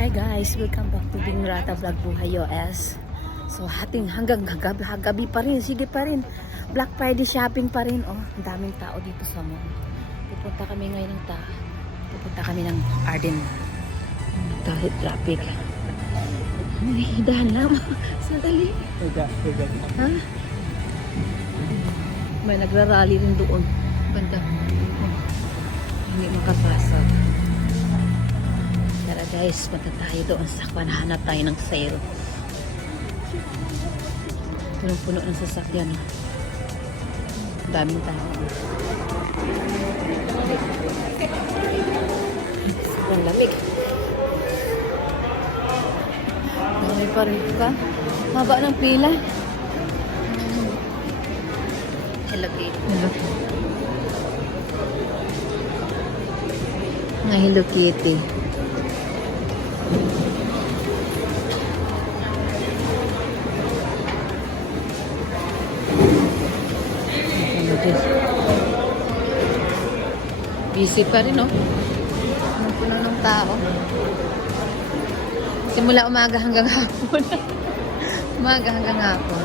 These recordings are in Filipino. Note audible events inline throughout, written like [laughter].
Hi guys, welcome back to Bing Rata Vlog Buhay US. So hating hanggang gabi, gabi pa rin, sige pa rin. Black Friday shopping pa rin. Oh, ang daming tao dito sa mall. Pupunta kami ngayon ng ta. Pupunta kami ng Arden. Dahil traffic. Ay, dahan lang. [laughs] Sandali. Higa, higa. Ha? May nagrarally rin doon. Banda. Oh, hindi makapasok. Tara guys, punta tayo doon sa kwan. Hanap tayo ng sale. Punong-puno ng sasakyan. Ang Daming tao. Ang lamig. Dami pa rin ka. Haba ng pila. Hello, Kate. Hello. Nga Hello Kitty. Busy pa rin, no? Ang puno ng tao. Simula umaga hanggang hapon. [laughs] umaga hanggang hapon.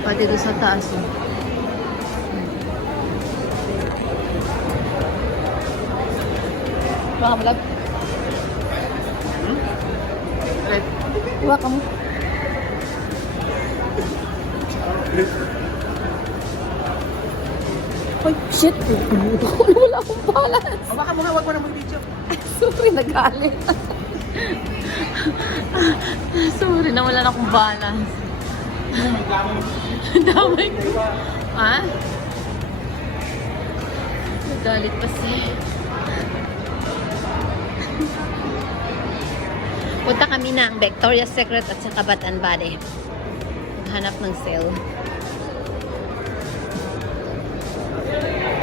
Pati doon sa taas. Oh. Baka vlog. Red. Iwa ka mo. Ay, shit. [laughs] Wala akong balance. O baka muna, wag mo na mag-video. Sorry, nagalit. Sorry, nawalan akong balance. [laughs] Damay ko. Ha? Nagalit pa siya. Punta kami ng Victoria's Secret at saka Bath and Body. Hanap ng sale.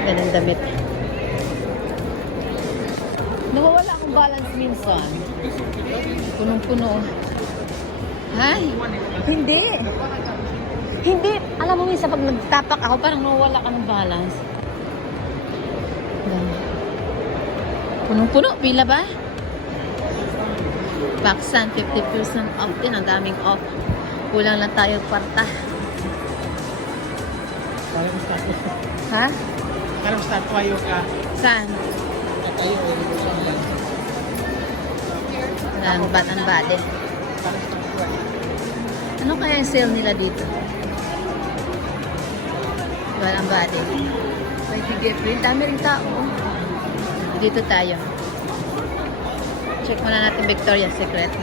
Ganun damit. Nawawala akong balance minsan. Punong-puno. Ay, hindi. Hindi. Alam mo minsan pag nagtapak ako, parang nawawala ka ng balance. Punong-puno. Pila ba? Paksan, 50% off din. Ang daming off. Kulang lang tayo kwarta. Status. Ha? Parang status kayo ka. Saan? Kayo, Ng Bath and Body. Parang status kayo. Ano kaya yung sale nila dito? And Body. May tigil print. Dami rin tao. Dito tayo. Check muna natin Victoria's Secret.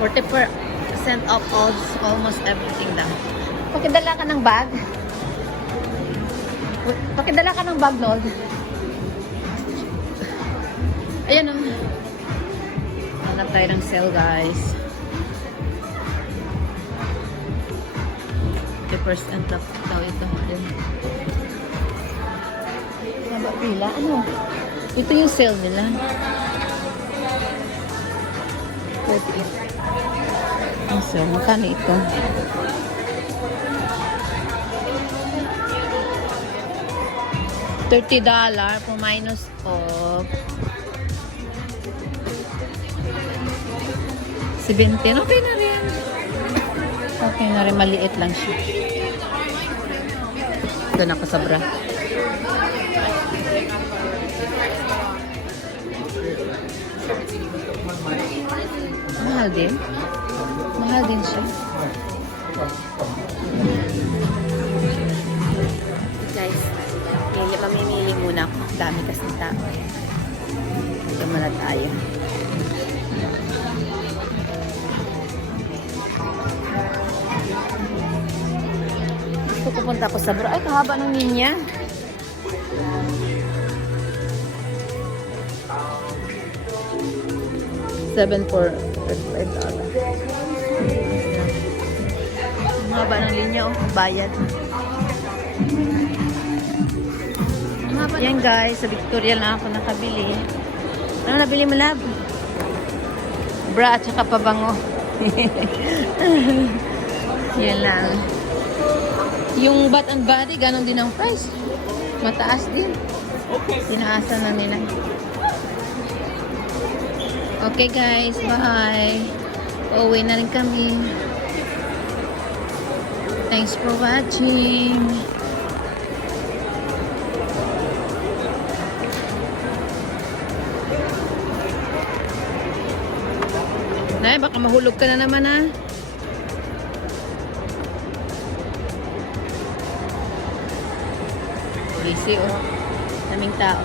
40% off all, almost everything daw. Pakidala ka ng bag. Pakidala ka ng bag, Lord. Ayan o. Hanap tayo ng sale, guys. 50% off daw ito. Ayan. Haba pila. Ano? Ito yung sale nila. 40. Ang sale. Magkano ito? $30 po minus off. 17. Okay na rin. Okay na rin. Maliit lang siya. Ito na sa Mahal din. Mahal din siya. Guys, hindi mamimili muna ako. Dami kasi tao. Ito muna tayo. Gusto ko punta sa bra. Ay, kahaba ng linya. Seven for thirty-five dollars. Ang haba ng linya, oh. Bayad. Yan guys, sa Victoria lang ako nakabili. Ano nabili mo, love? Bra at saka pabango. [laughs] Yan lang. Yung bat and body, ganon din ang price. Mataas din. Tinaasan na nila. Okay guys, bye. Uuwi na rin kami. Thanks for watching. Nay, baka mahulog ka na naman ha. Busy oh. Daming tao.